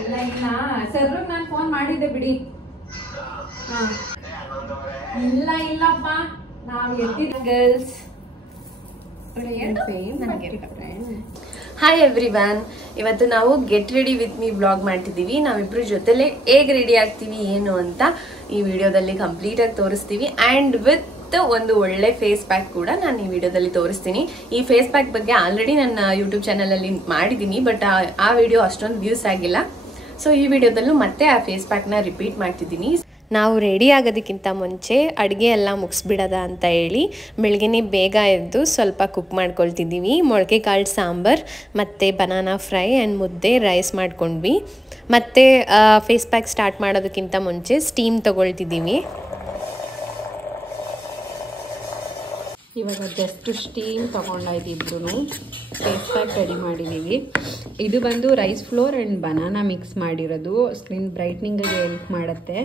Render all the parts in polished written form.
ಇಲ್ಲ ಇಲ್ಲ ಸರ್ ನಾನು ಫೋನ್ ಮಾಡಿದ್ದೆ ಬಿಡಿ. ಇಲ್ಲ ಇಲ್ಲಪ್ಪ ನಾವು ಎತ್ತಿದ ಗರ್ಲ್ಸ್. ಹಾಯ್ ಎವ್ರಿವನ್, ಇವತ್ತು ನಾವು get ready with me blog ಮಾಡ್ತಿದ್ದೀವಿ. ನಾವಿಬ್ರು ಜೊತೆಲೆ ಹೇಗೆ ರೆಡಿ ಆಗ್ತೀವಿ ಏನು ಅಂತ ಈ ವಿಡಿಯೋದಲ್ಲಿ ಕಂಪ್ಲೀಟ್ ಆಗಿ ತೋರಿಸ್ತೀವಿ. ಆ್ಯಂಡ್ ವಿತ್ ಒಂದು ಒಳ್ಳೆ ಫೇಸ್ ಪ್ಯಾಕ್ ಕೂಡ ನಾನು ಈ ವಿಡಿಯೋದಲ್ಲಿ ತೋರಿಸ್ತೀನಿ. ಈ ಫೇಸ್ ಪ್ಯಾಕ್ ಬಗ್ಗೆ ಆಲ್ರೆಡಿ ನನ್ನ ಯೂಟ್ಯೂಬ್ ಚಾನಲಲ್ಲಿ ಮಾಡಿದ್ದೀನಿ, ಬಟ್ ಆ ವಿಡಿಯೋ ಅಷ್ಟೊಂದು ವ್ಯೂಸ್ ಆಗಿಲ್ಲ. ಸೊ ಈ ವಿಡಿಯೋದಲ್ಲೂ ಮತ್ತೆ ಆ ಫೇಸ್ ಪ್ಯಾಕ್ನ ರಿಪೀಟ್ ಮಾಡ್ತಿದ್ದೀನಿ. ನಾವು ರೆಡಿ ಆಗೋದಕ್ಕಿಂತ ಮುಂಚೆ ಅಡುಗೆ ಎಲ್ಲ ಮುಗಿಸ್ಬಿಡೋದ ಅಂತ ಹೇಳಿ ಬೆಳಗ್ಗೆನೇ ಬೇಗ ಎದ್ದು ಸ್ವಲ್ಪ ಕುಕ್ ಮಾಡ್ಕೊಳ್ತಿದ್ದೀವಿ. ಮೊಳಕೆ ಕಾಳು ಸಾಂಬಾರು ಮತ್ತು ಬನಾನಾ ಫ್ರೈ ಆ್ಯಂಡ್ ಮುದ್ದೆ ರೈಸ್ ಮಾಡ್ಕೊಂಡ್ವಿ. ಮತ್ತು ಫೇಸ್ ಪ್ಯಾಕ್ ಸ್ಟಾರ್ಟ್ ಮಾಡೋದಕ್ಕಿಂತ ಮುಂಚೆ ಸ್ಟೀಮ್ ತೊಗೊಳ್ತಿದ್ದೀವಿ. ಇವಾಗ ಜಸ್ಟ್ ಸ್ಟೀಮ್ ತೊಗೊಂಡಾಯ್ತು ಇಬ್ರು. ಫೇಸ್ ಪ್ಯಾಕ್ ರೆಡಿ ಮಾಡಿದ್ದೀವಿ. ಇದು ಬಂದು rice flour and banana mix ಮಾಡಿರೋದು. ಸ್ಕಿನ್ ಬ್ರೈಟ್ನಿಂಗಿಗೆ ಹೆಲ್ಪ್ ಮಾಡುತ್ತೆ.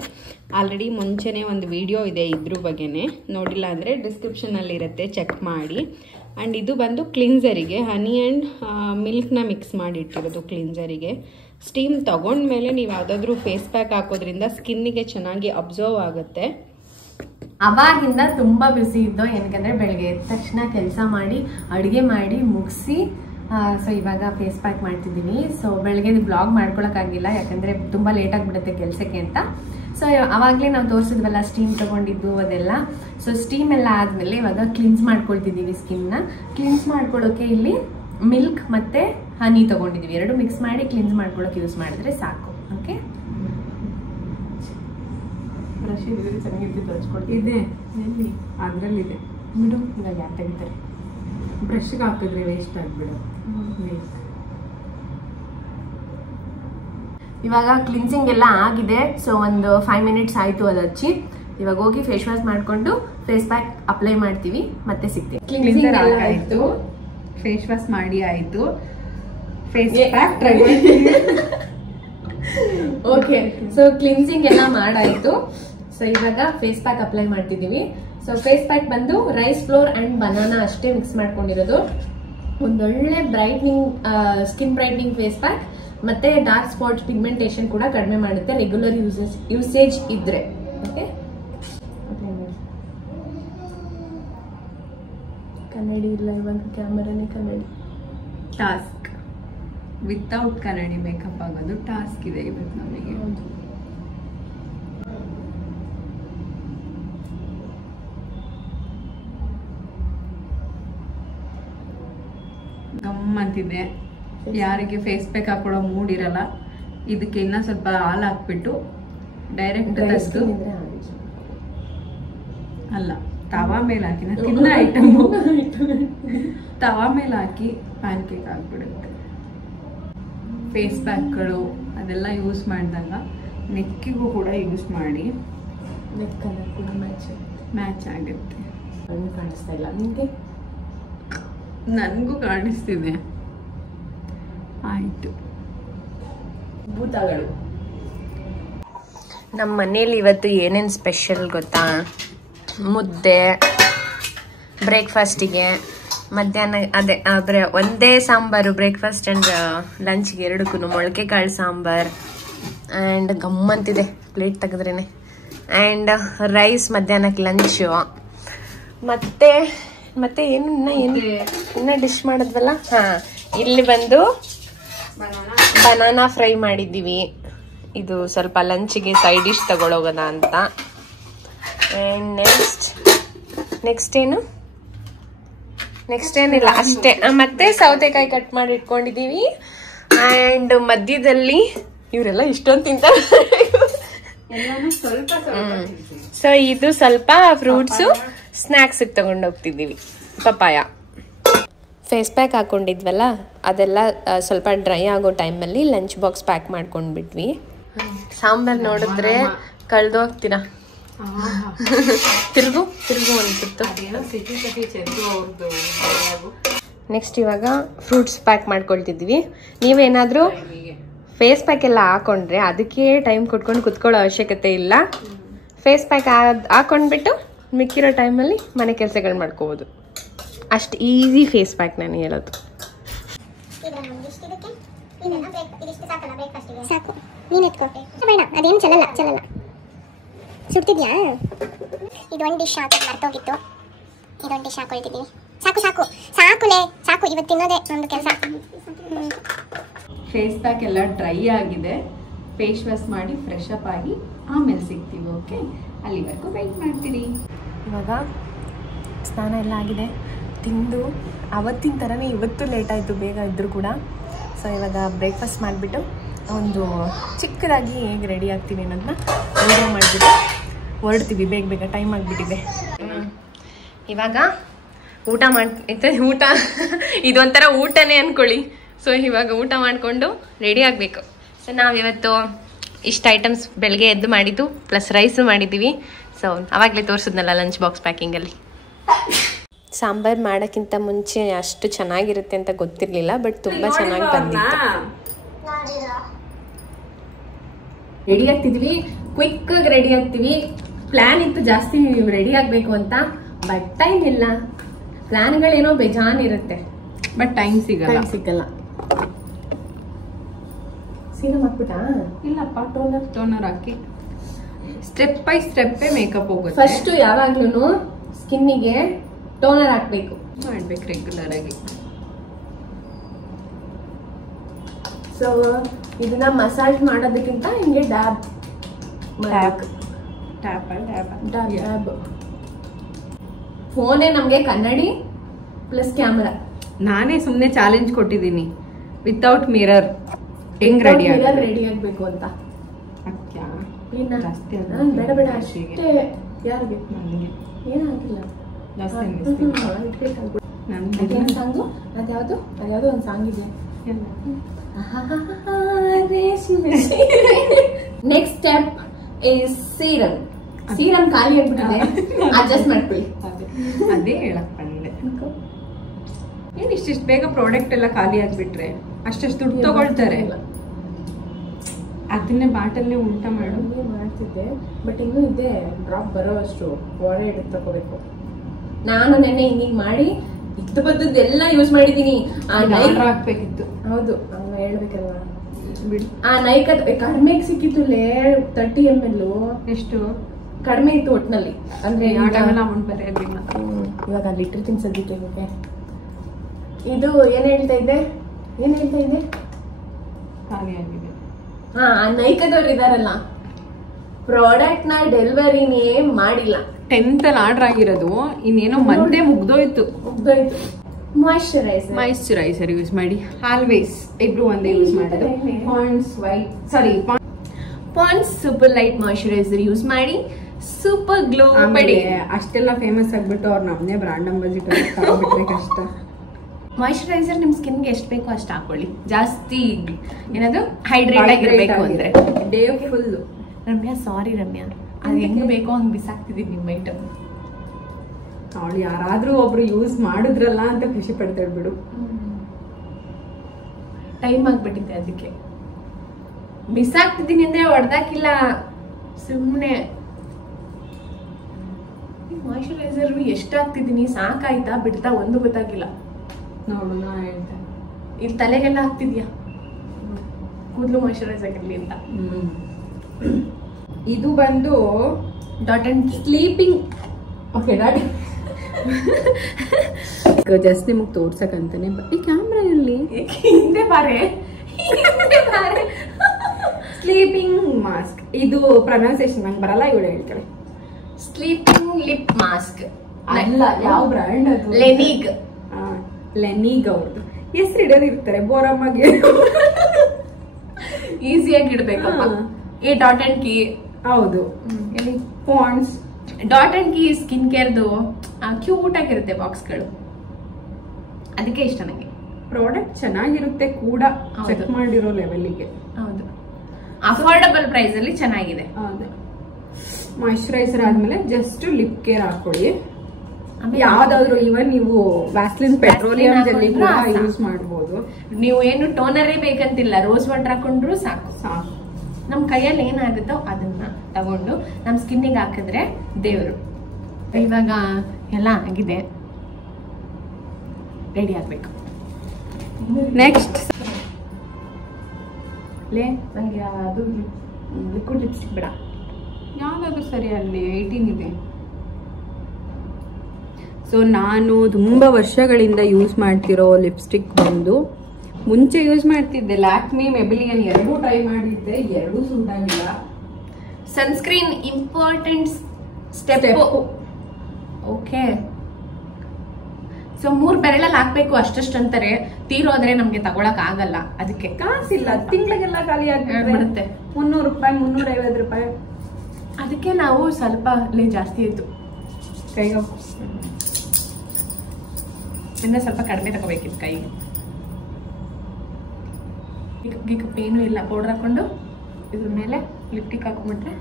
ಆಲ್ರೆಡಿ ಮುಂಚೆನೇ ಒಂದು ವಿಡಿಯೋ ಇದೆ ಇದ್ರ ಬಗ್ಗೆನೇ, ನೋಡಿಲ್ಲ ಅಂದರೆ ಡಿಸ್ಕ್ರಿಪ್ಷನಲ್ಲಿರುತ್ತೆ, ಚೆಕ್ ಮಾಡಿ. ಆ್ಯಂಡ್ ಇದು ಬಂದು ಕ್ಲಿನ್ಸರಿಗೆ ಹನಿ ಆ್ಯಂಡ್ ಮಿಲ್ಕ್ನ ಮಿಕ್ಸ್ ಮಾಡಿಟ್ಟಿರೋದು ಕ್ಲಿನ್ಸರಿಗೆ. ಸ್ಟೀಮ್ ತೊಗೊಂಡ್ಮೇಲೆ ನೀವು ಯಾವುದಾದ್ರೂ ಫೇಸ್ ಪ್ಯಾಕ್ ಹಾಕೋದ್ರಿಂದ ಸ್ಕಿನ್ನಿಗೆ ಚೆನ್ನಾಗಿ ಅಬ್ಸರ್ವ್ ಆಗುತ್ತೆ. ಅವಾಗಿಂದ ತುಂಬ ಬಿಸಿ ಇದ್ದು, ಏನಕ್ಕಂದರೆ ಬೆಳಗ್ಗೆ ಎದ್ದ ತಕ್ಷಣ ಕೆಲಸ ಮಾಡಿ ಅಡುಗೆ ಮಾಡಿ ಮುಗಿಸಿ ಸೊ ಇವಾಗ ಫೇಸ್ ಪ್ಯಾಕ್ ಮಾಡ್ತಿದ್ದೀನಿ. ಸೊ ಬೆಳಗ್ಗೆ ಬ್ಲಾಗ್ ಮಾಡ್ಕೊಳಕ್ಕಾಗಿಲ್ಲ, ಯಾಕಂದರೆ ತುಂಬ ಲೇಟ್ ಆಗಿಬಿಡುತ್ತೆ ಕೆಲಸಕ್ಕೆ ಅಂತ. ಸೊ ಅವಾಗಲೇ ನಾವು ತೋರಿಸಿದ್ವಲ್ಲ ಸ್ಟೀಮ್ ತೊಗೊಂಡಿದ್ದು ಅದೆಲ್ಲ. ಸೊ ಸ್ಟೀಮ್ ಎಲ್ಲ ಆದಮೇಲೆ ಇವಾಗ ಕ್ಲಿನ್ಸ್ ಮಾಡ್ಕೊಳ್ತಿದ್ದೀವಿ ಸ್ಕಿನ್ನ. ಕ್ಲಿನ್ಸ್ ಮಾಡ್ಕೊಳ್ಳೋಕ್ಕೆ ಇಲ್ಲಿ ಮಿಲ್ಕ್ ಮತ್ತು ಹನಿ ತೊಗೊಂಡಿದ್ದೀವಿ. ಎರಡು ಮಿಕ್ಸ್ ಮಾಡಿ ಕ್ಲಿನ್ಸ್ ಮಾಡ್ಕೊಳ್ಳೋಕೆ ಯೂಸ್ ಮಾಡಿದ್ರೆ ಸಾಕು. ಓಕೆ, ಬ್ರಷ್ ಇದ್ರೆ ಚೆನ್ನಾಗಿರ್ತಿತ್ತು, ಹಚ್ಕೊಳ್ತಿದ್ದೆ. ಎಲ್ಲಿ ಅದರಲ್ಲಿದೆ ಬಿಡು, ಇವಾಗ ಯಾರು ತೆಗಿತಾರೆ. ಬ್ರಷ್ಗೆ ಹಾಕಿದ್ರೆ ವೇಸ್ಟ್ ಆಗಿಬಿಡು. ಇವಾಗ ಕ್ಲಿನ್ಸಿಂಗ್ ಎಲ್ಲ ಆಗಿದೆ. ಸೊ ಒಂದು 5 ಮಿನಿಟ್ಸ್ ಆಯಿತು ಅದು ಹಚ್ಚಿ. ಇವಾಗ ಹೋಗಿ ಫೇಸ್ ವಾಶ್ ಮಾಡಿಕೊಂಡು ಫೇಸ್ ಪ್ಯಾಕ್ ಅಪ್ಲೈ ಮಾಡ್ತೀವಿ, ಮತ್ತೆ ಸಿಗ್ತೀವಿ. ಕ್ಲಿನ್ಸರ್ ಆಯಿತು, ಫೇಸ್ ವಾಶ್ ಮಾಡಿ ಆಯಿತು, face pack try okay. So cleansing ಎಲ್ಲ ಮಾಡಾಯಿತು. ಸೊ ಇವಾಗ ಫೇಸ್ ಪ್ಯಾಕ್ ಅಪ್ಲೈ ಮಾಡ್ತಿದ್ದೀವಿ. ಸೊ ಫೇಸ್ ಪ್ಯಾಕ್ ಬಂದು ರೈಸ್ ಫ್ಲೋರ್ ಆ್ಯಂಡ್ ಬನಾನಾ ಅಷ್ಟೇ ಮಿಕ್ಸ್ ಮಾಡ್ಕೊಂಡಿರೋದು. ಒಂದೊಳ್ಳೆ brightening, skin brightening face pack. ಮತ್ತೆ ಡಾರ್ಕ್ ಸ್ಪಾಟ್ಸ್ ಪಿಗ್ಮೆಂಟೇಷನ್ ಕೂಡ ಕಡಿಮೆ ಮಾಡುತ್ತೆ ರೆಗ್ಯುಲರ್ ಯೂಸೇಜ್ ಇದ್ರೆ. ಓಕೆ, ಕನ್ನಡಿ ಇಲ್ಲ ಇವಾಗ, ಕ್ಯಾಮರಾನೇ ಕನ್ನಡಿ. ಟಾಸ್ಕ್ ವಿತೌಟ್ ಕನ್ನಡಿ ಮೇಕಪ್ ಆಗೋದು ಟಾಸ್ಕ್ ಇದೆ ಇವತ್ತು ನಮಗೆ. ಗಮ್ಮಂತಿದೆ. ಯಾರಿಗೆ ಫೇಸ್ ಪ್ಯಾಕ್ ಹಾಕೊಳ್ಳೋ ಮೂಡ್ ಇರಲ್ಲ, ಇದಕ್ಕೆ ಇನ್ನ ಸ್ವಲ್ಪ ಹಾಲು ಹಾಕ್ಬಿಟ್ಟು ಡೈರೆಕ್ಟ್ ತೆಗೆದು ಅಲ್ಲ ತವಾ ಮೇಲೆ ಹಾಕಿ, ತಿನ್ನ ಐಟಮು ತವಾ ಮೇಲೆ ಹಾಕಿ ಪ್ಯಾನ್ ಕೇಕ್ ಹಾಕ್ಬಿಡುತ್ತೆ. ಫೇಸ್ ಪ್ಯಾಕ್ಗಳು ಅದೆಲ್ಲ ಯೂಸ್ ಮಾಡಿದಾಗ ನೆಕ್ಕಿಗೂ ಕೂಡ ಯೂಸ್ ಮಾಡಿ, ನೆಕ್ ಕಲರ್ ಕೂಡ ಮ್ಯಾಚ್ ಆಗುತ್ತೆ. ಕಣ್ಣು ಕಾಣಿಸ್ತಾ ಇಲ್ಲ ನಿಮಗೆ? ನನಗೂ ಕಾಣಿಸ್ತಿದೆ. ಆಯಿತು, ಭೂತಗಳು. ನಮ್ಮ ಮನೇಲಿ ಇವತ್ತು ಏನೇನು ಸ್ಪೆಷಲ್ ಗೊತ್ತಾ? ಮುದ್ದೆ ಬ್ರೇಕ್ಫಾಸ್ಟಿಗೆ, ಮಧ್ಯಾಹ್ನ ಅದೇ ಒಂದೇ ಸಾಂಬಾರು ಬ್ರೇಕ್ಫಾಸ್ಟ್ ಆ್ಯಂಡ್ ಲಂಚ್ಗೆ ಎರಡಕ್ಕೂ. ಮೊಳಕೆ ಕಾಳು ಸಾಂಬಾರು ಆ್ಯಂಡ್ ಗಮ್ಮಂತಿದೆ ಪ್ಲೇಟ್ ತೆಗೆದ್ರೇನೆ. ಆ್ಯಂಡ್ ರೈಸ್ ಮಧ್ಯಾಹ್ನಕ್ಕೆ ಲಂಚು. ಮತ್ತೆ ಏನು ಇನ್ನ ಡಿಶ್ ಮಾಡಿದ್ವಲ್ಲ. ಹಾಂ, ಇಲ್ಲಿ ಬಂದು ಬನಾನಾ ಫ್ರೈ ಮಾಡಿದ್ದೀವಿ. ಇದು ಸ್ವಲ್ಪ ಲಂಚಿಗೆ ಸೈಡ್ ಡಿಶ್ ತಗೊಳೋಗೋಣ ಅಂತ. ಆ್ಯಂಡ್ ನೆಕ್ಸ್ಟ್ ಏನಿಲ್ಲ ಅಷ್ಟೇ. ಮತ್ತೆ ಸೌತೆಕಾಯಿ ಕಟ್ ಮಾಡಿ ಇಟ್ಕೊಂಡಿದ್ದೀವಿ. ಆ್ಯಂಡ್ ಮಧ್ಯದಲ್ಲಿ ಇವರೆಲ್ಲ ಇಷ್ಟೊಂದು ತಿಂತಾರೆ. ಸೊ ಇದು ಸ್ವಲ್ಪ ಫ್ರೂಟ್ಸು ಸ್ನ್ಯಾಕ್ಸಿಗೆ ತಗೊಂಡೋಗ್ತಿದ್ದೀವಿ. ಪಪಾಯ. ಫೇಸ್ ಪ್ಯಾಕ್ ಹಾಕೊಂಡಿದ್ವಲ್ಲ ಅದೆಲ್ಲ ಸ್ವಲ್ಪ ಡ್ರೈ ಆಗೋ ಟೈಮಲ್ಲಿ ಲಂಚ್ ಬಾಕ್ಸ್ ಪ್ಯಾಕ್ ಮಾಡ್ಕೊಂಡ್ಬಿಟ್ವಿ. ಸಾಂಬಾರು ನೋಡಿದ್ರೆ ಕಳೆದೋಗ್ತೀರಾ. ತಿರುಗು ಅನ್ಸುತ್ತೆ. ನೆಕ್ಸ್ಟ್ ಇವಾಗ ಫ್ರೂಟ್ಸ್ ಪ್ಯಾಕ್ ಮಾಡ್ಕೊಳ್ತಿದ್ವಿ. ನೀವೇನಾದರೂ ಫೇಸ್ ಪ್ಯಾಕ್ ಎಲ್ಲ ಹಾಕೊಂಡ್ರೆ ಅದಕ್ಕೆ ಟೈಮ್ ಕೊಟ್ಕೊಂಡು ಕುತ್ಕೊಳ್ಳೋ ಅವಶ್ಯಕತೆ ಇಲ್ಲ. ಫೇಸ್ ಪ್ಯಾಕ್ ಹಾಕೊಂಡ್ಬಿಟ್ಟು ಮಿಕ್ಕಿರೋ ಟೈಮಲ್ಲಿ ಮನೆ ಕೆಲಸಗಳು ಮಾಡ್ಕೋಬೋದು. ಅಷ್ಟು ಈಸಿ ಫೇಸ್ ಪ್ಯಾಕ್ ನಾನು ಹೇಳೋದು. ಸಾಕು ನೀನು ಎತ್ಕೊ ಬೇಡ ಅದೇನು ಚಲಲ್ಲ ಸುಡ್ತಿದ್ಯಾ ಇದೊಂದು ಡಿಶ್ ಹಾಕಿ ಮರ್ತೋಗಿತ್ತು ಇದೊಂದು ಡಿಶ್ ಹಾಕೊಳ್ತಿದ್ದೀವಿ ಸಾಕು ಇವತ್ತು ತಿನ್ನೋದೇ ಒಂದು ಕೆಲಸ ಫೇಸ್ ಪ್ಯಾಕ್ ಎಲ್ಲ ಡ್ರೈ ಆಗಿದೆ ಫೇಸ್ ವಾಶ್ ಮಾಡಿ ಫ್ರೆಶ್ ಅಪ್ ಆಗಿ ಆಮೇಲೆ ಸಿಗ್ತೀವಿ ಓಕೆ ಅಲ್ಲಿವರೆಗೂ ವೆಯ್ಟ್ ಮಾಡ್ತೀರಿ ಇವಾಗ ಸ್ನಾನ ಎಲ್ಲ ಆಗಿದೆ ತಿಂದು ಅವತ್ತಿನ ಥರನೇ ಇವತ್ತು ಲೇಟ್ ಆಯಿತು ಬೇಗ ಇದ್ದರೂ ಕೂಡ ಸೊ ಇವಾಗ ಬ್ರೇಕ್ಫಾಸ್ಟ್ ಮಾಡಿಬಿಟ್ಟು ಒಂದು ಚಿಕ್ಕದಾಗಿ ಹೇಗೆ ರೆಡಿ ಆಗ್ತೀವಿ ಅನ್ನೋದನ್ನ ವಿಡಿಯೋ ಮಾಡಿಬಿಟ್ಟು ಹೊರಡ್ತೀವಿ ಬೇಗ ಟೈಮ್ ಆಗಿಬಿಟ್ಟಿದೆ ಇವಾಗ ಊಟ ಇದೊಂಥರ ಊಟನೇ ಅಂದ್ಕೊಳ್ಳಿ ಸೊ ಇವಾಗ ಊಟ ಮಾಡಿಕೊಂಡು ರೆಡಿ ಆಗಬೇಕು ಸೊ ನಾವಿವತ್ತು ಇಷ್ಟು ಐಟಮ್ಸ್ ಬೆಳಗ್ಗೆ ಎದ್ದು ಮಾಡಿದ್ದು ಪ್ಲಸ್ ರೈಸು ಮಾಡಿದ್ದೀವಿ ಸೊ ಆವಾಗಲೇ ತೋರಿಸಿದ್ನಲ್ಲ ಲಂಚ್ ಬಾಕ್ಸ್ ಪ್ಯಾಕಿಂಗಲ್ಲಿ ಸಾಂಬಾರು ಮಾಡೋಕ್ಕಿಂತ ಮುಂಚೆ ಅಷ್ಟು ಚೆನ್ನಾಗಿರುತ್ತೆ ಅಂತ ಗೊತ್ತಿರಲಿಲ್ಲ ಬಟ್ ತುಂಬ ಚೆನ್ನಾಗಿ ಬಂದಿತ್ತು ರೆಡಿ ಆಗ್ತಿದ್ವಿ ಕ್ವಿಕ್ ಆಗಿ ರೆಡಿ ಆಗ್ತೀವಿ ಪ್ಲಾನ್ ಇತ್ತು ಜಾಸ್ತಿ ರೆಡಿ ಆಗಬೇಕು ಅಂತ ಬಟ್ ಟೈಮ್ ಇಲ್ಲ ಪ್ಲಾನ್ಗಳೇನೋ ಬೇಜಾನ್ ಇರುತ್ತೆ ಬಟ್ ಟೈಮ್ ಸಿಗಲ್ಲ ಸೀರಮ್ ಹಾಕ್ಬಿಟ್ಟಾ ಇಲ್ಲಪ್ಪ ಟೋನರ್ ಹಾಕಿ ಸ್ಟೆಪ್ ಬೈ ಸ್ಟೆಪ್ಪೇ ಮೇಕಪ್ ಹೋಗುತ್ತೆ ಫಸ್ಟ್ ಯಾವಾಗ್ಲೂ ಸ್ಕಿನ್ನಿಗೆ ಟೋನರ್ ಹಾಕ್ಬೇಕು ಮಾಡ್ಬೇಕು ರೆಗ್ಯುಲರ್ ಆಗಿ ಸೊ ಇದನ್ನ ಮಸಾಜ್ ಮಾಡೋದಕ್ಕಿಂತ ಹಿಂಗೆ ಡ್ಯಾಬ್ ಫೋನೇ ನಮ್ಗೆ ಕನ್ನಡಿ ಪ್ಲಸ್ ಕ್ಯಾಮರಾ ನಾನೇ ಸುಮ್ಮನೆ ಚಾಲೆಂಜ್ ಕೊಟ್ಟಿದ್ದೀನಿ ವಿತೌಟ್ ಮಿರರ್ ಹೆಂಗ್ ರೆಡಿ ಆಗ್ಬೇಕು ಅಂತ ಜಾಸ್ತಿ ಬೇಡ ಅಷ್ಟೇ ಯಾರಿಗೆ ಏನಾಗಿಲ್ಲ ಸಾಂಗು ಅದ್ಯಾವ್ದು ಒಂದು ಸಾಂಗ್ ಇದೆ ನೆಕ್ಸ್ಟ್ ಸ್ಟೆಪ್ ಇಸ್ ಸೀರಮ್ ಖಾಲಿ ಆಗ್ಬಿಟ್ಟಿದೆ ಅಡ್ಜಸ್ಟ್ ಮಾಡ್ಕೊಳ್ಳಿ ಅದೇ ಹೇಳಕ್ ಬಂದೆ ಏನ್ ಇಷ್ಟಿಷ್ಟು ಬೇಗ ಪ್ರಾಡಕ್ಟ್ ಎಲ್ಲ ಖಾಲಿ ಆಗ್ಬಿಟ್ರೆ ಅಷ್ಟಷ್ಟು ದುಡ್ಡು ತಗೊಳ್ತಾರೆ ಅದನ್ನೇ ಬಾಟಲ್ನೇ ಊಟ ಮಾಡ್ತಿದ್ದೆ ಬಟ್ ಇನ್ನೂ ಇದೆ ಡ್ರಾಪ್ ಬರೋ ಅಷ್ಟು ಬಾಡಿ ತಗೋಬೇಕು ನಾನು ನೆನ್ನೆ ಹಿಂಗಿಂಗ್ ಮಾಡಿ ಇದ್ದು ಬದ್ದೆಲ್ಲ ಯೂಸ್ ಮಾಡಿದೀನಿ ಹಾಕ್ಬೇಕಿತ್ತು ಹೌದು ಹಂಗ ಹೇಳ್ಬೇಕಲ್ಲ ಆ ನೈಕ್ ಕಡಿಮೆಗೆ ಸಿಕ್ಕಿತ್ತು 30 ml ಎಷ್ಟು ಕಡಿಮೆ ಇತ್ತು ಒಟ್ನಲ್ಲಿ ಅಂದ್ರೆ ಅಮೌಂಟ್ ಬೇರೆ ಇರಲಿಲ್ಲ ಇವಾಗ ಅಲ್ಲಿ ಇಟ್ಟಿರ್ತೀನಿ ಸದ್ಯಕ್ಕೆ ಇದು ಏನ್ ಹೇಳ್ತಾ ಇದ್ದೆ ಖಾಲಿ ಆಗಿದೆ ಹಾ ನೈಕದವ್ರು ಇದಾರಲ್ಲ ಪ್ರಾಡಕ್ಟ್ ನ ಡೆಲಿವರಿನೇ ಮಾಡಿಲ್ಲ 10th ಅಲ್ಲಿ ಆರ್ಡರ್ ಆಗಿರೋದು ಇನ್ನೇನೋ ಮಂತೆ ಮುಗ್ದೋಯ್ತು ಮಾಯಿಶ್ಚರೈಸರ್ ಯೂಸ್ ಮಾಡಿ ಆಲ್ವೇಸ್ ಇಬ್ರು ಒಂದೇ ಯೂಸ್ ಮಾಡೋದು Pond's super light moisturiser use ಮಾಡಿ ಸೂಪರ್ ಗ್ಲೋ ಮಾಡಿ ಅಷ್ಟೆಲ್ಲ ಫೇಮಸ್ ಆಗ್ಬಿಟ್ಟು ಅವ್ರು ನಮ್ಮನೆ ಬ್ರಾಂಡ್ ಅಂಬಾಸಿಡರ್ ತಗೊಂಡ್ಬಿಟ್ರೆ ಕಷ್ಟ ಮಾಯಿಶ್ಚರೈಸರ್ ನಿಮ್ ಸ್ಕಿನ್ಗೆ ಎಷ್ಟು ಬೇಕೋ ಅಷ್ಟು ಹಾಕೊಳ್ಳಿ ಜಾಸ್ತಿ ಏನದು ಹೈಡ್ರೇಟ್ ಆಗಿರ್ಬೇಕು ಅಂದ್ರೆ ಡೇ ಫುಲ್ ರಮ್ಯಾ ಸಾರಿ ರಮ್ಯಾ ಅದು ಹೆಂಗ್ ಬೇಕೋ ಹಂಗ್ ಬಿಸಾಕ್ತಿದೀವಿ ನಿಮ್ಮ ಐಟಮ್ ಅವಳು ಯಾರಾದ್ರೂ ಒಬ್ರು ಯೂಸ್ ಮಾಡಿದ್ರಲ್ಲ ಅಂತ ಖುಷಿ ಪಡ್ತಾಳೆ ಬಿಡು ಟೈಮ್ ಆಗ್ಬಿಟ್ಟಿದೆ ಅದಕ್ಕೆ ಬಿಸಾಕ್ತಿದ್ದೀನಿ ಅಂದ್ರೆ ಹೊಡೆದಾಕಿಲ್ಲ ಸುಮ್ಮನೆ ಮಾಯಿಶ್ಚರೈಸರ್ ಎಷ್ಟು ಹಾಕ್ತಿದ್ದೀನಿ ಸಾಕಾಯ್ತಾ ಬಿಡ್ತಾ ಒಂದು ಗೊತ್ತಾಗಿಲ್ಲ ನೋಡು ನಾ ಹೇಳ್ತೇನೆ ಇಲ್ಲಿ ತಲೆಗೆಲ್ಲ ಹಾಕ್ತಿದ್ಯಾ ಕೂದಲು ಮಾಯಿಶ್ಚರೈಸರ್ ಆಗಿರ್ಲಿ ಅಂತ ಇದು ಬಂದು dot and sleeping okay just ನಿಮಗೆ ತೋರ್ಸಕ್ಕಂತಾನೆ ಈ ಕ್ಯಾಮ್ರಾ ಇಲ್ಲಿ ಹಿಂದೆ ಬಾರೆ ಸ್ಲೀಪಿಂಗ್ ಮಾಸ್ಕ್ ಇದು ಪ್ರೊನೌನ್ಸಿಯೇಷನ್ ನಂಗೆ ಬರಲ್ಲ ಇವಳು ಹೇಳ್ತಾಳೆ ಸ್ಲೀಪಿಂಗ್ ಲಿಪ್ ಮಾಸ್ಕ್ ಅಲ್ಲ ಯಾವ ಬ್ರ್ಯಾಂಡ್ ಅದು ಲೆನಿಗ್ ಅವ್ರದ್ದು ಹೆಸರು ಇಡೋದು ಇರ್ತಾರೆ ಬೋರಮ್ಮಗೆ ಈಸಿಯಾಗಿ ಇಡ್ಬೇಕಪ್ಪ ಈ ಡಾಟ್ ಅಂಡ್ ಕೀ ಹೌದು ಎಲ್ಲಿ Pond's Dot and Key skin ಕೇರ್ದು ಕ್ಯೂಟ್ ಆಗಿರುತ್ತೆ ಬಾಕ್ಸ್ಗಳು ಅದಕ್ಕೆ ಇಷ್ಟ ನನಗೆ ಪ್ರಾಡಕ್ಟ್ ಚೆನ್ನಾಗಿರುತ್ತೆ ಕೂಡ ಚೆಕ್ ಮಾಡಿರೋ ಲೆವೆಲ್ಗೆ ಹೌದು ಅಫೋರ್ಡಬಲ್ ಪ್ರೈಸ್ ಅಲ್ಲಿ ಚೆನ್ನಾಗಿದೆ ಹೌದು ಮಾಯಿಶ್ಚರೈಸರ್ ಆದ್ಮೇಲೆ ಜಸ್ಟ್ ಲಿಪ್ ಕೇರ್ ಹಾಕೊಳ್ಳಿ ಯಾವ್ದಾದ್ರು ಇವನ್ ನೀವು ವ್ಯಾಸ್ಲಿನ್ ಪೆಟ್ರೋಲಿಯಂ ಜೆಲ್ಲಿ ಕೂಡ ಯೂಸ್ ಮಾಡಬಹುದು ನೀವು ಏನು ಟೋನರೇ ಬೇಕಂತಿಲ್ಲ ರೋಸ್ ವಾಟರ್ ಹಾಕೊಂಡ್ರು ಸಾಕು ನಮ್ ಕೈಯಲ್ಲಿ ಏನಾಗುತ್ತೋ ಅದನ್ನ ತಗೊಂಡು ನಮ್ ಸ್ಕಿನ್ನಿಗೆ ಹಾಕಿದ್ರೆ ದೇವ್ರು ಇವಾಗ ಎಲ್ಲ ಆಗಿದೆ ರೆಡಿ ಆಗ್ಬೇಕು ನೆಕ್ಸ್ಟ್ ಲೇ ನನಗೆ ಅದು ಲಿಕ್ವಿಡ್ ಲಿಪ್ಸ್ಟಿಕ್ ಬೇಡ. ಯಾವುದಾದ್ರೂ ಸರಿ ಅಲ್ಲಿ 18 ಇದೆ. ಸೊ ನಾನು ತುಂಬ ವರ್ಷಗಳಿಂದ ಯೂಸ್ ಮಾಡ್ತಿರೋ ಲಿಪ್ಸ್ಟಿಕ್ ಬಂದು, ಮುಂಚೆ ಯೂಸ್ ಮಾಡ್ತಿದ್ದೆ ಲ್ಯಾಕ್ಮಿ ಮೆಬಿಲಿಯನ್, ಎರಡೂ ಟ್ರೈ ಮಾಡಿದ್ದೆ, ಎರಡೂ ಸೂಟ್ ಆಗಿಲ್ಲ. Sunscreen important step. Okay, so 3 ಬೆರಳಲ್ಲಿ ಹಾಕ್ಬೇಕು ಅಷ್ಟಷ್ಟು ಅಂತಾರೆ. ತೀರೋದ್ರೆ ನಮ್ಗೆ ತಗೊಳಕ್ ಆಗಲ್ಲ, ಅದಕ್ಕೆ ಕಾಸಿಲ್ಲ, ತಿಂಗಳಿಗೆಲ್ಲ ಖಾಲಿ ಆಗ್ಬಿಡುತ್ತೆ. 300 ರೂಪಾಯಿ 350 ರೂಪಾಯಿ. ಅದಕ್ಕೆ ನಾವು ಸ್ವಲ್ಪ ಜಾಸ್ತಿ ಆಯ್ತು ಕೈಗೆ ಇನ್ನ ಸ್ವಲ್ಪ ಕಡಿಮೆ ತಗೋಬೇಕಿತ್ತು ಕೈಗೆ. ಈಗ ಪೇನು ಇಲ್ಲ, ಪೌಡರ್ ಹಾಕೊಂಡು ಇದ್ರ ಮೇಲೆ ಲಿಪ್ಟಿಕ್ ಹಾಕೊಂಡ್ಬಿಟ್ರೆ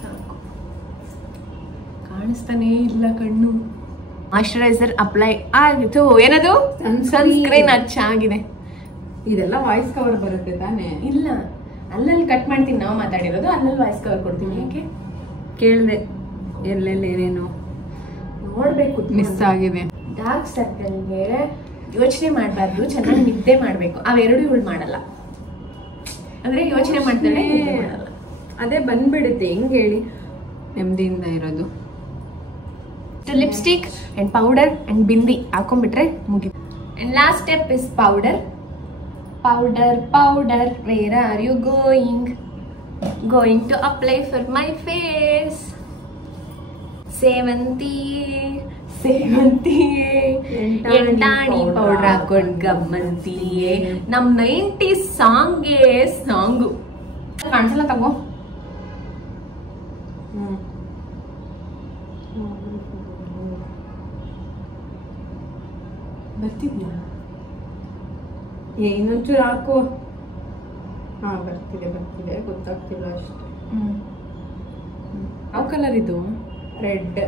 ಸಾಕು. ಕಾಣಿಸ್ತಾನೆ ಇಲ್ಲ ಕಣ್ಣು. ಮಾಯಿಶ್ಚರೈಸರ್ ಅಪ್ಲೈ ಆಗಿತ್ತು. ಏನದು ಸನ್ಸ್ಕ್ರೀನ್ ಹಚ್ಚಾಗಿದೆ. ಇದೆಲ್ಲ ವಾಯ್ಸ್ ಕವರ್ ಬರುತ್ತೆ ತಾನೇ? ಇಲ್ಲ, ಅಲ್ಲಲ್ಲಿ ಕಟ್ ಮಾಡ್ತೀನಿ, ನಾವು ಮಾತಾಡಿರೋದು ಅಲ್ಲಲ್ಲಿ ವಾಯ್ಸ್ ಕವರ್ ಕೊಡ್ತೀನಿ. ಯಾಕೆ ಕೇಳಿದೆ ಎಲ್ಲೆಲ್ಲಿ ಏನೇನು ನೋಡ್ಬೇಕು. ಮಿಸ್ ಆಗಿದೆ. ಡಾರ್ಕ್ ಸರ್ಕಲ್ಗೆ ಯೋಚನೆ ಮಾಡಬಾರ್ದು, ಚೆನ್ನಾಗಿ ನಿದ್ದೆ ಮಾಡಬೇಕು. ಅವೆರಡು ಇವಳು ಮಾಡಲ್ಲ. ಅಂದ್ರೆ ಯೋಚನೆ ಮಾಡ್ತಾಳೆ, ನಿದ್ದೆ ಮಾಡಲ್ಲ. ಅದೇ ಬಂದ್ಬಿಡುತ್ತೆ. ಹೆಂಗ್ ಹೇಳಿ ನೆಮ್ಮದಿಯಿಂದ ಇರೋದು. Lipstick and powder and bindi ಹಾಕೊಂಡ್ಬಿಟ್ರೆ ಮುಗಿತು. And last step is powder. Powder where are you going to apply for my face. ಸೇವಂತಿಯೇ ಎಂಟಾಣಿ ಪೌಡರ್ ಹಾಕೊಂಡ್ ಗಮ್ಮಂತಿಯೇ. ನಮ್ 90s ಸಾಂಗು ಕಾಣಿಸಲ್ಲ. ತಗೋ, ಬರ್ತಿದ್ಯಾ? ಇನ್ನೊಂಚೂರು ಹಾಕು. ಹಾ, ಬರ್ತಿದೆ ಗೊತ್ತಾಗ್ತಿಲ್ಲ ಅಷ್ಟೇ. ಯಾವ ಕಲರ್ ಇದು? ರೆಡ್.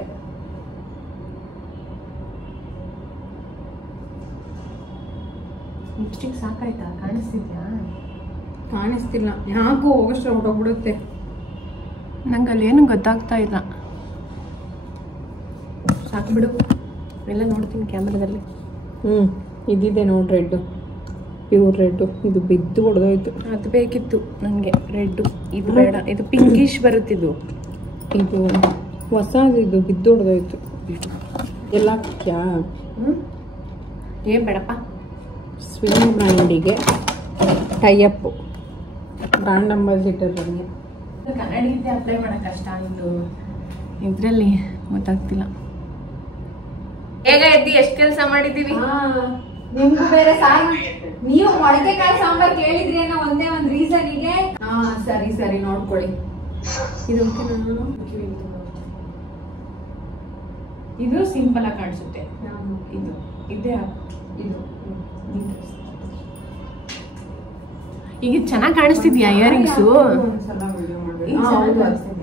ಲಿಪ್ಸ್ಟಿಕ್ ಸಾಕಾಯ್ತಾ? ಕಾಣಿಸ್ತಿದ್ಯಾ? ಕಾಣಿಸ್ತಿಲ್ಲ. ಯಾಕೋ ಹೋಗಷ್ಟು ಹೊರಟೋಗ್ಬಿಡುತ್ತೆ. ನಂಗೆ ಅಲ್ಲೇನು ಗೊತ್ತಾಗ್ತಾ ಇಲ್ಲ. ಸಾಕು ಬಿಡು, ಎಲ್ಲ ನೋಡ್ತೀನಿ ಕ್ಯಾಮ್ರಾದಲ್ಲಿ. ಇದಿದೆ ನೋಡಿ, ರೆಡ್ಡು, ಪ್ಯೂರ್ ರೆಡ್ಡು. ಇದು ಬಿದ್ದು ಹೊಡೆದೋಯ್ತು. ಅದು ಬೇಕಿತ್ತು ನನಗೆ, ರೆಡ್ಡು. ಇದು ಬೇಡ, ಇದು ಪಿಂಕಿಶ್ ಬರುತ್ತಿದ್ದು. ಇದು ಹೊಸದು, ಇದು ಬಿದ್ದು ಹೊಡೆದೋಯ್ತು. ಎಲ್ಲ ಕ್ಯಾ ಏನ್ ಬೇಡಪ್ಪ. ಸ್ವಿಂಗ್ ಬ್ರ್ಯಾಂಡಿಗೆ ಟೈಅಪ್, ಬ್ರ್ಯಾಂಡ್ ಅಂಬಾಸಿಡರ್. ಕನ್ನಡಿ ಇದ್ದೆ ಅಪ್ಲೈ ಮಾಡಕ್ ಕಷ್ಟ ಆಗಿತ್ತು, ಇದ್ರಲ್ಲಿ ಗೊತ್ತಾಗ್ತಿಲ್ಲ. ಹೇಗ ಎದ್ದಿ ಎಷ್ಟು ಕೆಲಸ ಮಾಡಿದೀವಿ. ನಿಮ್ಗೂ ಬೇರೆ ನೀವು ಮೊಳಕೆಕಾಯಿ ಸಾಂಬಾರ್ ಕೇಳಿದ್ರಿ ಅನ್ನೋ ಒಂದೇ ಒಂದು ರೀಸನ್ಗೆ. ಸರಿ ನೋಡ್ಕೊಳ್ಳಿ. ಇದು ಸಿಂಪಲ್ ಆಗಿ ಕಾಣಿಸುತ್ತೆ. ಇದು ಇದೇ ಇದು ಈಗ ಚೆನ್ನಾಗಿ ಕಾಣಿಸ್ತಿದ್ಯಾ ಇಯರಿಂಗ್ಸು?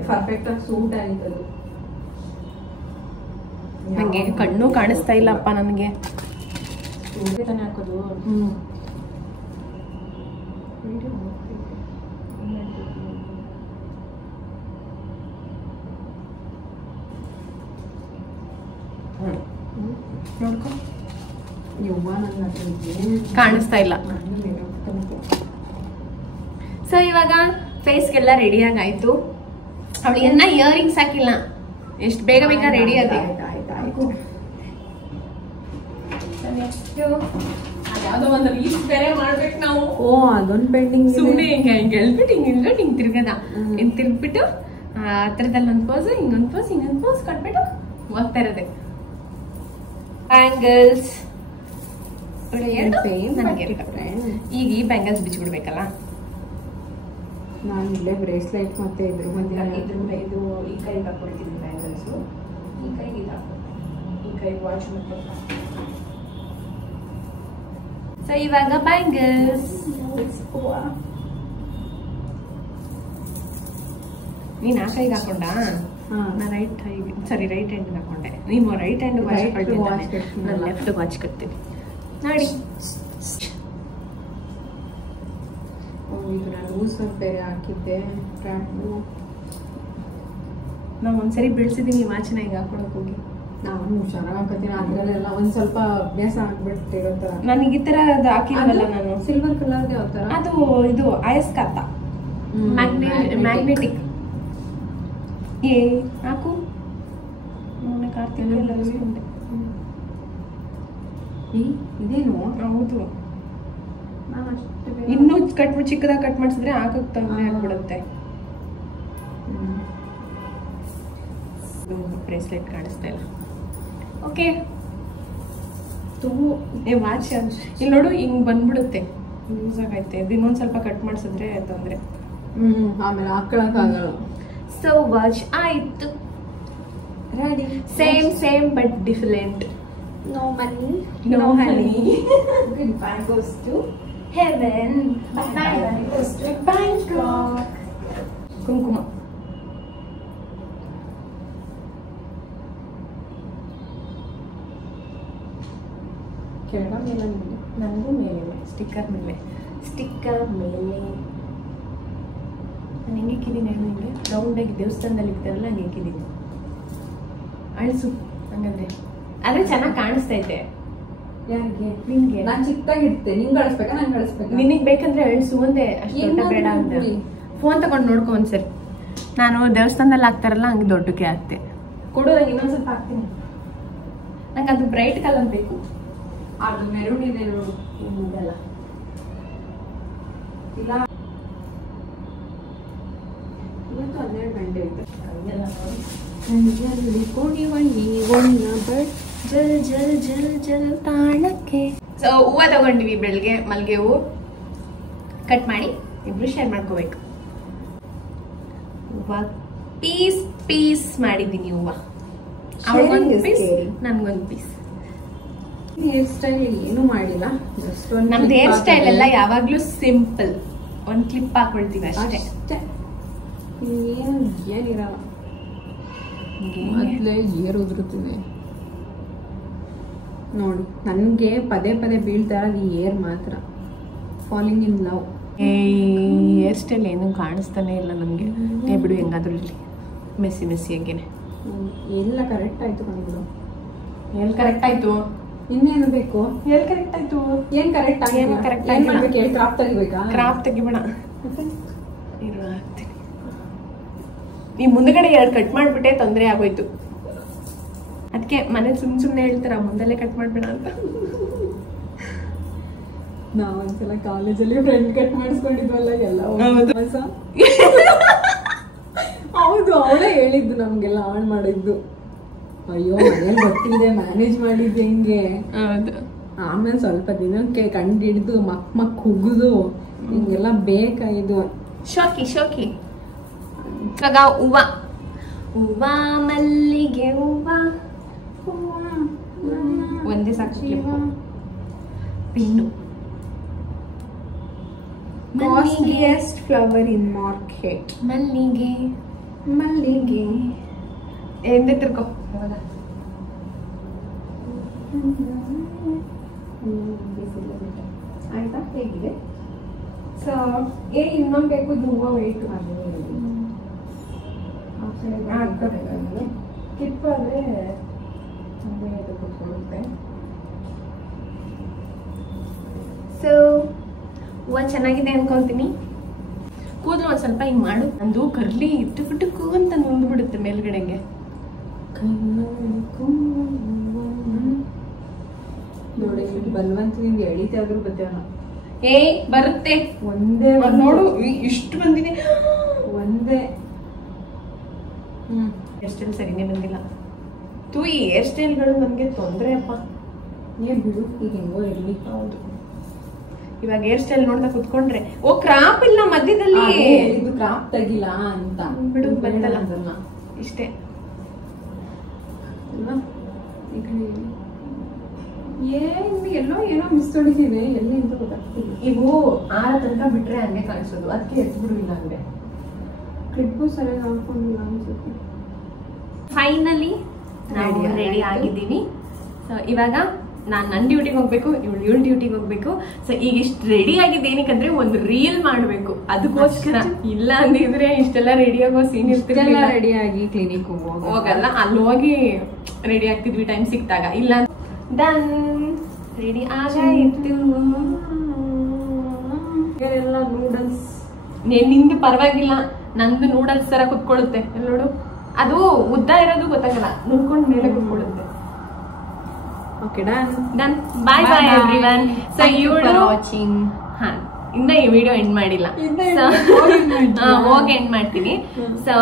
ಪರ್ಫೆಕ್ಟ್ ಆಗಿ ಸೂಟ್ ಆಯ್ತದು. ನಂಗೆ ಕಣ್ಣು ಕಾಣಿಸ್ತಾ ಇಲ್ಲಪ್ಪ. ನನಗೆ ಹಾಕೋದು ನೋಡ್ಕೊ. ಕಾಣಿಸ್ತಾ ಇಲ್ಲ. ಸೊ ಇವಾಗ ಫೇಸ್ಗೆಲ್ಲ ರೆಡಿಯಾಗಿ ಆಯ್ತು. ಅವಳಿಗೆ ಇಯರಿಂಗ್ಸ್ ಹಾಕಿಲ್ಲ. ಎಷ್ಟು ಬೇಗ ರೆಡಿ ಆದ. ಅದ್ಯಾವುದೋ ಒಂದು ರೀಲ್ಸ್ ಬೇರೆ ಮಾಡ್ಬೇಕು ನಾವು. ಅದೊಂದು ಪೆಂಡಿಂಗ್. ಸುಮ್ಮನೆ ಹಿಂಗೆ ಹೇಳ್ಬಿಟ್ಟು ಹಿಂಗೆ ತಿರ್ಗದ. ಹಿಂಗೆ ತಿರ್ಗ್ಬಿಟ್ಟು ಆ ಥರದಲ್ಲಿ ಒಂದು ಪೋಸ್, ಹಿಂಗೊಂದು ಪೋಸ್ ಕೊಟ್ಬಿಟ್ಟು ಹೋಗ್ತಾ ಇರೋದೆ. ಬ್ಯಾಂಗಲ್ಸ್ ಈಗ ಈ ಬ್ಯಾಂಗಲ್ಸ್ ಬಿಚ್ಚಿಬಿಡ್ಬೇಕಲ್ಲ. ನಾನು ಇಲ್ಲೇ ಬ್ರೇಸ್ಲೈಟ್ ಮತ್ತೆ ಇದ್ರ ಮಧ್ಯೆ ಇದು ಈ ಕೈಗೆ ಹಾಕೊಡ್ತೀನಿ ಬ್ಯಾಂಗಲ್ಸು. ಈ ಕೈಗೆ ಈ ಕೈ ವಾಚ್ ಮತ್ತೆ. ಸೊ ಇವಾಗ ಬ್ಯಾಂಗಲ್ಸ್. ನೀನ್ ಆ ಕೈಗೆ ಹಾಕೊಂಡ? ನಾ ರೈಟ್ ಹ್ಯಾಂಡ್ ಹಾಕೊಂಡೆ. ನೀವು ರೈಟ್ ಹ್ಯಾಂಡ್ ವಾಚ್ ಕಟ್ತೀನಿ, ನಾನು ಲೆಫ್ಟ್ ವಾಚ್ ಕಟ್ತೀನಿ ನೋಡಿ. ಇದು ನಾನು ಲೂಸ್ ಬೇರೆ ಹಾಕಿದ್ದೆ. ನಾವು ಒಂದ್ಸರಿ ಬೀಳ್ಸಿದೀನಿ ವಾಚ್ನ ಈಗ ಹಾಕೊಳಕ್ ಹೋಗಿ. ನಾನು ಹುಷಾರಾಗಿ ಹಾಕತ್ತೀನಿ ಅದ್ರಲ್ಲೆಲ್ಲ ಒಂದ್ ಸ್ವಲ್ಪ ಅಭ್ಯಾಸ ಆಗ್ಬಿಟ್ಟಿರೋ ತರ. ನನಗೆ ಈ ತರ ಅದು ಹಾಕಿಲ್ವಲ್ಲ ನಾನು. ಸಿಲ್ವರ್ ಕಲರ್ಗೆ ಯಾವ ತರ? ಅದು ಇದು ಅಯಸ್ಕಾಂತ ಮ್ಯಾಗ್ನೆಟಿಕ್. ಏ ಹಾಕು ಕಾರ್ತಿಕ್ ಇದೇನು? ಹೌದು, ಇನ್ನೂ ಚಿಕ್ಕದಾಗಿ ಕಟ್ ಮಾಡಿಸಿದ್ರೆ ಹಾಕಕ್ ತೊಂದರೆ ಆಗ್ಬಿಡುತ್ತೆ. ಬ್ರೇಸ್ಲೆಟ್ ಕಾಣಿಸ್ತಾ ಇಲ್ಲ. ಓಕೆ, ವಾಚ್ ಇಲ್ಲಿ ನೋಡು, ಹಿಂಗ್ ಬಂದ್ಬಿಡುತ್ತೆ, ಯೂಸ್ ಆಗೈತೆ. ಇನ್ನೊಂದ್ ಸ್ವಲ್ಪ ಕಟ್ ಮಾಡಿಸಿದ್ರೆ ತೊಂದ್ರೆ. ಆಮೇಲೆ ಹಾಕೊಳಕ್ಕಾಗಲ್ಲ. ಸೊ ವಾಚ್ ಆಯ್ತು, ready. Same but different. No money, No honey. Goodbye goes to Heaven. bye goes to Bangkok. ಕುಂಕುಮ. ಕೆಳಗ ಮೇಲೆ ನನಗೂ ಮೇಲೆ ಸ್ಟಿಕ್ಕರ್ ಮೇಲೆ ನಾನು ಹೆಂಗೆ ಇಕ್ಕಿದ್ದೀನಿ ನಿಮಗೆ ರೌಂಡಾಗಿ ದೇವಸ್ಥಾನದಲ್ಲಿ ಇರ್ತಾರಲ್ಲ ಹಂಗೆ ಇಕ್ಕಿದ್ದೀನಿ. ಅಳಿಸು ಹಂಗಂದ್ರೆ, ಆದ್ರೆ ಚೆನ್ನಾಗಿ ಕಾಣಿಸ್ತೈತೆ. ಯಾರಿಗೆ? ನಿನ್ಗೆ. ನಾನು ಚಿಕ್ಕದಾಗಿ ಇಡ್ತೇನೆ. ನಿಂಗೆ ಕಳಿಸ್ಬೇಕಾ ನಂಗೆ ಕಳಿಸ್ಬೇಕಾ? ನಿನಗೆ ಬೇಕಂದ್ರೆ ಅಳಿಸು ಒಂದೇ, ಅಷ್ಟು ದೊಡ್ಡ ಬೇಡ ಅಂತ. ಫೋನ್ ತಗೊಂಡು ನೋಡ್ಕೊ ಒಂದ್ಸರಿ. ನಾನು ದೇವಸ್ಥಾನದಲ್ಲಿ ಹಾಕ್ತಾರಲ್ಲ ಹಂಗೆ ದೊಡ್ಡಕ್ಕೆ ಹಾಕ್ತೆ. ಕೊಡು, ನಂಗೆ ಇನ್ನೊಂದ್ ಸ್ವಲ್ಪ ಹಾಕ್ತೀನಿ. ನಂಗೆ ಅದು ಬ್ರೈಟ್ ಕಲರ್ ಬೇಕು. ಅದು ಮೆರೂನ್ ಇದೆ ನೋಡು. ಹಿಂಗಲ್ಲ ಇಲ್ಲ, ಇವತ್ತು 12 ಗಂಟೆ ಐತೆ. ಜಲ್ ತಾಣಕ್ಕೆ. ಸೊ ಹೂವು ತಗೊಂಡಿವಿ ಬೆಳಗ್ಗೆ, ಮಲ್ಗೆ ಹೂವು ಕಟ್ ಮಾಡಿ ಇಬ್ರು ಶೇರ್ ಮಾಡ್ಕೋಬೇಕು. ಹೂವ ಪೀಸ್ ಮಾಡಿದ್ದೀನಿ. ಹೂವ ಅವಳಿಗೊಂದು ಪೀಸ್, ನನ್ಗೊಂದು ಪೀಸ್. ಹೇರ್ ಸ್ಟೈಲ್ ಏನು ಮಾಡಿಲ್ಲ. ನಮ್ದು ಹೇರ್ ಸ್ಟೈಲ್ ಎಲ್ಲ ಯಾವಾಗ್ಲೂ ಸಿಂಪಲ್, ಒಂದ್ ಕ್ಲಿಪ್ ಹಾಕೊಳ್ತೀವಿ ಅಷ್ಟೇ. ಏನಿರಲ್ಲ. ಮೊದಲೇ ಏರ್ ಉದುರುತ್ತಿದೆ ನೋಡಿ. ನನಗೆ ಪದೇ ಬೀಳ್ತಾ ಇರೋದು ಈ ಏರ್ ಮಾತ್ರ. Falling in love. Hair style ಏನು ಕಾಣಿಸ್ತಾನೆ ಇಲ್ಲ ನಮಗೆ. ಬಿಡು, ಹೆಂಗಾದ್ರೂ ಇಲ್ಲಿ ಮೆಸ್ಸಿ ಹಂಗೇನೆ. ಎಲ್ಲ ಕರೆಕ್ಟ್ ಆಯ್ತು ಕಣ್ಬಿಡು. ಎಲ್ಲಿ ಕರೆಕ್ಟ್ ಆಯ್ತು? ಇನ್ನೇನು ಬೇಕು? ಎಲ್ಲಿ ಕರೆಕ್ಟ್ ಆಯ್ತು? ಏನ್ ಕರೆಕ್ಟ್ ಆಗಿ ಕರೆಕ್ಟ್ ಏನ್ ಮಾಡ್ಬೇಕು ಹೇಳಿ? ಕ್ರಾಪ್ ತೆಗಿಬೇಕಾ? ಕ್ರಾಪ್ ತೆಗಿಬೇಡ, ಹಾಕ್ತೀನಿ. ಈ ಮುಂದಗಡೆ 2 ಕಟ್ ಮಾಡ್ಬಿಟ್ಟೆ ತೊಂದರೆ ಆಗೋಯ್ತು. ಅದಕ್ಕೆ ಮನೆ ಸುಮ್ಮನೆ ಹೇಳ್ತಾರ ಮುಂದಲ್ಲೇ ಕಟ್ ಮಾಡ್ಬೇಡ ಅಂತ. ನಾವೊಂದ್ಸಲ ಕಾಲೇಜಲ್ಲಿ ಫ್ರೆಂಡ್ ಕಟ್ ಮಾಡಿಸ್ಕೊಂಡಿದ್ವಲ್ಲ ಎಲ್ಲ. ಹೌದು, ಅವಳೇ ಹೇಳಿದ್ದು ನಮ್ಗೆಲ್ಲ ಆನ್ ಮಾಡಿದ್ದು. ಅಯ್ಯೋ, ಮನೇಲಿ ಗೊತ್ತಿದೆ, ಮ್ಯಾನೇಜ್ ಮಾಡಿದ್ದು ಹೆಂಗೆ. ಹೌದು. ಆಮೇಲೆ ಸ್ವಲ್ಪ ದಿನಕ್ಕೆ ಕಂಡು ಹಿಡಿದು ಮಕ್ ಹುಗ್ದು ಹಿಂಗೆಲ್ಲ ಬೇಕಾಯ್ದು. ಶೋಕಿ ಇವಾಗ ಹೂವ ಮಲ್ಲಿಗೆ ಹೂವ ಒಂದೇ ಸಾಕು. Pin costliest flower in market. ಮಲ್ಲಿಗೆ ಎಂದೇ ತಿರ್ಕೋ. ಆಯ್ತಾ? ಹೇಗಿದೆ? ಸೊ ಇನ್ನೊಂದು ಬೇಕು, ಇದು ಹೂವು ವೇಟು ಕಿಪ್ ಆದರೆ ಕೂತ್ಕೊಳ್ಳುತ್ತೆ. ಸೊ ಹೂವು ಚೆನ್ನಾಗಿದೆ ಅನ್ಕೊಂತೀನಿ. ಕೂದಲು ಒಂದು ಸ್ವಲ್ಪ ಹಿಂಗೆ ಮಾಡು. ನಂದು ಕರ್ಲಿ ಟುಕು ಅಂತ ನುಂಗ್ಬಿಡುತ್ತೆ ಮೇಲ್ಗಡೆಗೆ. ನೋಡಿ, ಬಲ್ವಂತ ನಿಮ್ಗೆ ಎಳಿತೆ ಆದ್ರೂ ಬರ್ತೇವಲ್ಲ. ಬರುತ್ತೆ ಒಂದೇ ನೋಡು, ಇಷ್ಟು ಬಂದಿದೆ ಒಂದೇ. ಹೇರ್ ಸ್ಟೈಲ್ ಸರಿನೇ ಬಂದಿಲ್ಲ. ಈ ಹೇರ್ ಸ್ಟೈಲ್ಗಳು ನಮಗೆ ತೊಂದರೆ ಅಪ್ಪ. ಬಿಡು, ಈಗ ಹೆಂಗೋ ಇರ್ಲಿ. ಹೌದು, ಇವಾಗ ಹೇರ್ ಸ್ಟೈಲ್ ನೋಡ್ತಾ ಕುತ್ಕೊಂಡ್ರೆ ಕ್ರಾಪ್ ಇಲ್ಲ ಮಧ್ಯದಲ್ಲಿ. ಇದು ಕ್ರಾಪ್ ತೆಗಿಲ್ಲ ಅಂತ ಬಿಡು, ಬಂದಲ್ಲ ಅದನ್ನ ಇಷ್ಟೇ. ಎಲ್ಲೋ ಏನೋ ಮಿಸ್ ಹೊಡಿತಿದೆ, ಎಲ್ಲಿ ಅಂತ ಗೊತ್ತಾಗ್ತಿಲ್ಲ. ಇವು 6 ತನಕ ಬಿಟ್ರೆ ಹಂಗೆ ಕಾಣಿಸೋದು, ಅದಕ್ಕೆ ಎತ್ಬಿಡು. ಇಲ್ಲ ಹಂಗೆ ಕ್ಲಿಪ್ಪು ಸರಿಯಾಗಿ ಹಾಕೊಂಡಿಲ್ಲ ಅನ್ಸುತ್ತೆ. ಫೈನಲಿ ನಾವು ರೆಡಿ ಆಗಿದ್ದೀವಿ. ಸೊ ಇವಾಗ ನಾನು ನನ್ನ ಡ್ಯೂಟಿಗೆ ಹೋಗ್ಬೇಕು, ಇವಳು ಡ್ಯೂಟಿಗೆ ಹೋಗ್ಬೇಕು. ಸೊ ಈಗ ಇಷ್ಟು ರೆಡಿ ಆಗಿದ್ದು ಏನಕ್ಕಂದ್ರೆ ಒಂದು ರೀಲ್ ಮಾಡಬೇಕು, ಅದಕ್ಕೋಸ್ಕರ. ಇಲ್ಲ ಅಂದಿದ್ರೆ ಇಷ್ಟೆಲ್ಲ ರೆಡಿ ಆಗೋ ಸೀನ್ ಇರ್ತಿರಲಿಲ್ಲ. ರೆಡಿ ಆಗಿ ಕ್ಲಿನಿಕ್ ಹೋಗಲ್ಲ, ಅಲ್ಲಿ ಹೋಗಿ ರೆಡಿ ಆಗ್ತಿದ್ವಿ ಟೈಮ್ ಸಿಕ್ತಾಗ. ಇಲ್ಲ ಡನ್, ರೆಡಿ ಆಗಾಯ್ತು. ಎಲ್ಲ ನೂಡಲ್ಸ್ ನಿಂದು ಪರವಾಗಿಲ್ಲ, ನಂದು ನೂಡಲ್ಸ್ ತರ ಕುತ್ಕೊಳ್ಳುತ್ತೆ. ಎಲ್ಲ ನೋಡು, ಅದು ಉದ್ದ ಇರೋದು ಗೊತ್ತಾಗಲ್ಲ, ನುಡ್ಕೊಂಡು ಮೇಲೆ ಕುತ್ಕೊಳ್ಳುತ್ತೆ. Okay, done. Bye bye everyone. So ಇವಳು ವಾಚಿಂಗ್. ಇನ್ನ ಈ ವಿಡಿಯೋ ಎಂಡ್ ಮಾಡಿಲ್ಲ, ಹೋಗಿ ಎಂಡ್ ಮಾಡ್ತೀನಿ. ಸೊ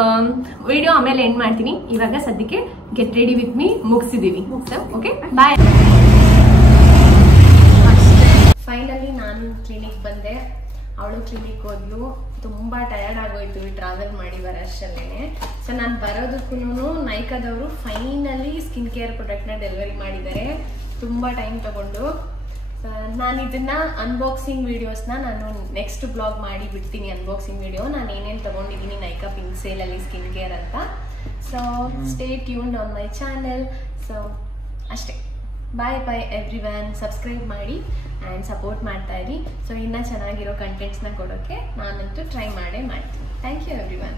ವಿಡಿಯೋ ಆಮೇಲೆ ಎಂಡ್ ಮಾಡ್ತೀನಿ. ಇವಾಗ ಸದ್ಯಕ್ಕೆ ಗೆಟ್ ರೆಡಿ ವಿತ್ ಮೀ ಮುಗಿಸಿದೀವಿ. Okay, bye. ಫೈನಲಿ ನಾನು ಕ್ಲಿನಿಕ್ ಬಂದೆ, ಅವಳು ಕ್ಲಿನಿಕ್ ಹೋದ್ಲು. ತುಂಬ ಟಯರ್ಡ್ ಆಗೋಯ್ತು ಟ್ರಾವೆಲ್ ಮಾಡಿ ಬರೋಷ್ಟಲ್ಲೇ. ಸೊ ನಾನು ಬರೋದಕ್ಕೂ ನೈಕಾದವರು ಫೈನಲಿ ಸ್ಕಿನ್ ಕೇರ್ ಪ್ರಾಡಕ್ಟ್ನ ಡೆಲಿವರಿ ಮಾಡಿದ್ದಾರೆ, ತುಂಬ ಟೈಮ್ ತಗೊಂಡು. ನಾನು ಇದನ್ನ ಅನ್ಬಾಕ್ಸಿಂಗ್ ವಿಡಿಯೋಸ್ನ ನಾನು ನೆಕ್ಸ್ಟ್ ಬ್ಲಾಗ್ ಮಾಡಿ ಬಿಡ್ತೀನಿ. ಅನ್ಬಾಕ್ಸಿಂಗ್ ವಿಡಿಯೋ ನಾನು ಏನೇನು ತಗೊಂಡಿದ್ದೀನಿ ನೈಕಾ ಪಿಂಕ್ ಸೇಲಲ್ಲಿ ಸ್ಕಿನ್ ಕೇರ್ ಅಂತ. So stay tuned on my channel. So ಅಷ್ಟೇ, ಬಾಯ್ ಬಾಯ್ ಎವ್ರಿವನ್. ಸಬ್ಸ್ಕ್ರೈಬ್ ಮಾಡಿ ಆ್ಯಂಡ್ ಸಪೋರ್ಟ್ ಮಾಡ್ತಾ ಇರಿ. ಸೊ ಇನ್ನೂ ಚೆನ್ನಾಗಿರೋ ಕಂಟೆಂಟ್ಸ್ನ ಕೊಡೋಕ್ಕೆ ನಾನಂತೂ ಟ್ರೈ ಮಾಡೇ ಮಾಡ್ತೀನಿ. Thank you everyone.